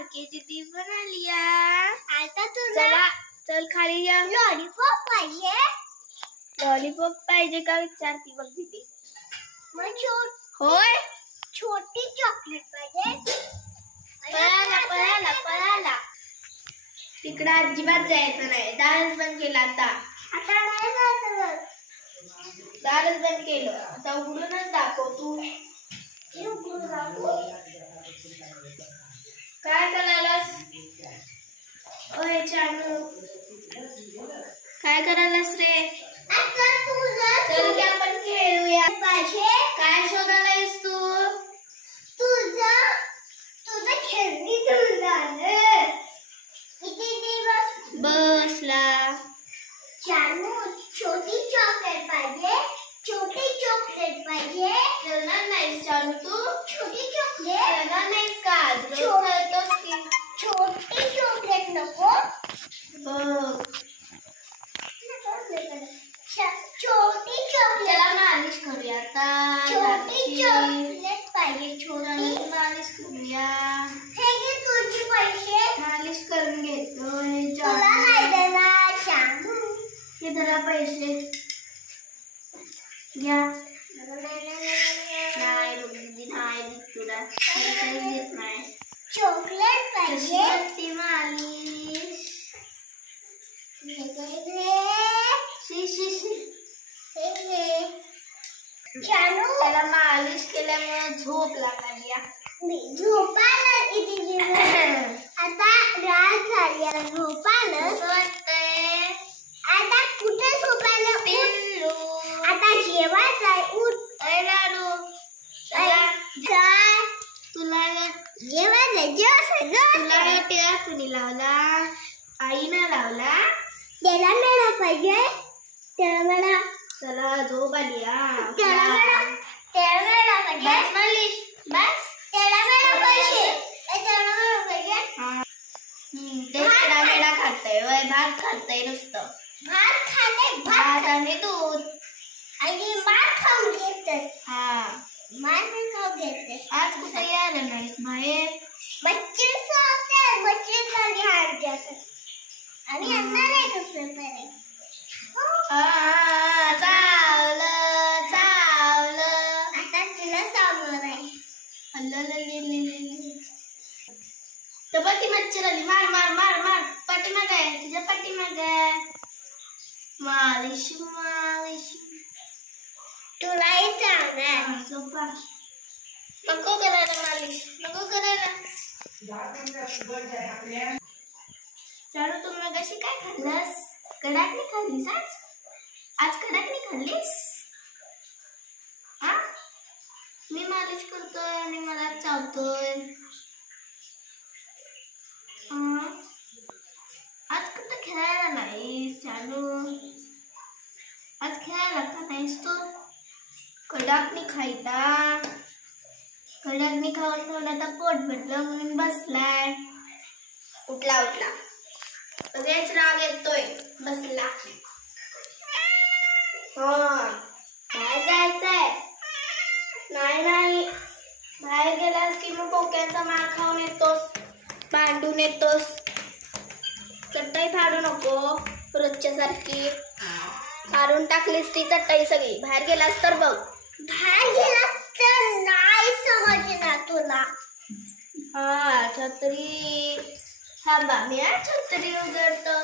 बारकी दीदी बना लिया। आता तुला चला चल खाली जा। लॉलीपॉप पाहिजे? लॉलीपॉप पाहिजे का विचारती बघ दीदी। मग होय छोटी चॉकलेट पाहिजे? पळाला तिकडे अजिबात जायचं नाही। दारच बंद केला आता नाही जायचं। दारच बंद केलं आता उघडूनच दाखव तू। काय करायलास? ओय चानू काय करायलास रे? आता तुझं चल की आपण खेळूया। पाहिजे? काय शोधायलास तू? तुझं खेळणी तुझं किती दिवस बसला। चानू छोटी चॉकलेट पाहिजे? छोटी चॉकलेट पाहिजे? खेळणार नाहीस चानू तू? छोटी चॉकलेट खेळणार नाहीस का? रोज खेळतोस की? छोटी चॉकलेट नको? बघ छोटी चॉकलेट त्याला मालिश करूया आता। छोटी चॉकलेट पाहिजे? छोटी मालिश करूया। हे घे तुझे पैसे। मालिश करून घेतोय। तुला नाही देणार चानू। हे धरा पैसे घ्या। नाही दीदी नाही देत तुला पैसे देत नाही। चॉकलेट पाहिजे? ती मालिश चानू त्याला मालिश केल्यामुळे झोप लागली। झोपायला आता रात झाली आहे झोपायला वाटतंय आता कुठे झोपायला पिल्लू। आता जेवायचं आहे उठ। लाडू काय तुला जेवायचं तुला टिळा कुणी लावला? आईनं लावला? त्याला मेळा पाहिजे? त्याला मेळा चला झोप आली। त्याला मेळा पाहिजे? बस मालिश बस। त्याला मेळा पाहिजे? त्याला मेळा पाहिजे? ते मेडा खातय वय भात खातय नुसतं। भात खाते भात आणि दूध आणि भात खाऊन घेतस। हा भात खाऊन घेतस। आज कुठे यायला नाहीस बाहेर? बच्चे सोते बच्चे खाली हात जातात आणि अंदर नाही कसं तरी चावलं आता तुला सामोर आहे। तर बघ ती मच्छर आली। मार मार मार मार पाठीमाग आहे तुझ्या पाठीमाग। मालिश मालिश तुलाही सांगणार झोपा नको करायला मालिश नको करायला। चालू तू मग अशी काय खाल्लंस? कडाकणी खाल्लीस आज कडाकणी खाल्लीस? हा मी मालिश करतोय आणि मला चावतोय। आज कुठं खेळायला नाहीस चालू? आज खेळायला का नाहीस तू? कडाकणी खायता कडाकणी खाऊन खाऊन आता पोट भरलं म्हणून बसलाय। उठला सगळेच राग येतोय बसला। काय जायचंय? नाही बाहेर गेलास की मग पोक्यांचा मार खाऊन येतोस भांडून येतोस। चटई फाडू नको रोजच्या सारखी। फाडून टाकलीस ती चटई सगळी। बाहेर गेलास तर बघ। बाहेर गेलास तर नाही समजणार तुला। हा छत्री थांबा मी छत्री उघडतो।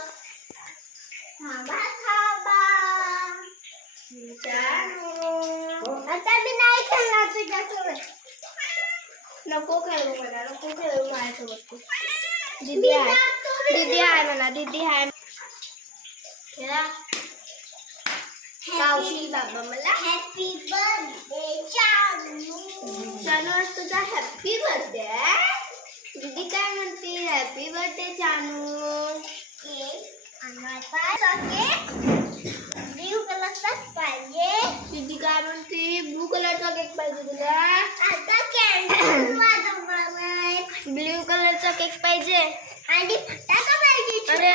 थांबा चानू आता मी नाही खेळणार तुझ्यासोबत। नको खेळू मला नको खेळू माझ्यासोबत तू। दीदी आहे म्हणा दीदी आहे खेळा। गावशील बाबा मला। Happy birthday Chanu. चानू आज तुझा हॅपी बर्थडे दीदी काय म्हणते? Happy birthday Chanu. ब्लू कलरचा पाहिजे? दीदी काय म्हणते? ब्लू कलरचा केक पाहिजे तुला? आता कॅन्डल वाजवणार ब्लू कलरचा केक पाहिजे आणि फटाका पाहिजे। अरे